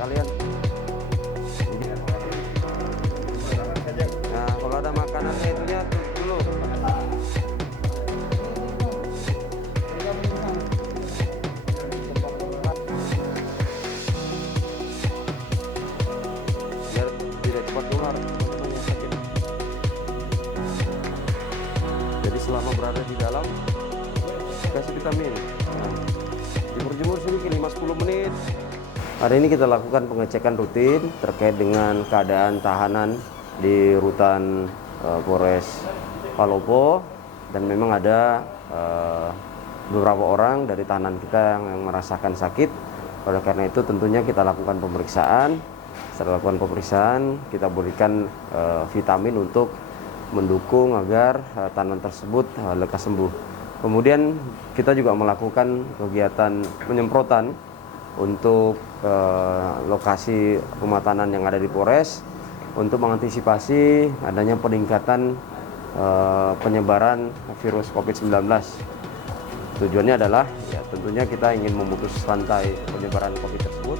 sekalian. Nah, kalau ada makanannya itunya dulu. Biar tidak cepat keluar teman-teman yang sakit. Jadi selama berada di dalam kasih vitamin. Nah, jemur-jemur sedikit 5-10 menit. Hari ini kita lakukan pengecekan rutin terkait dengan keadaan tahanan di rutan Polres Palopo, dan memang ada beberapa orang dari tahanan kita yang merasakan sakit. Oleh karena itu tentunya kita lakukan pemeriksaan. Setelah lakukan pemeriksaan, kita berikan vitamin untuk mendukung agar tahanan tersebut lekas sembuh. Kemudian kita juga melakukan kegiatan penyemprotan untuk lokasi rumah tahanan yang ada di Polres untuk mengantisipasi adanya peningkatan penyebaran virus COVID-19. Tujuannya adalah ya tentunya kita ingin memutus rantai penyebaran COVID tersebut.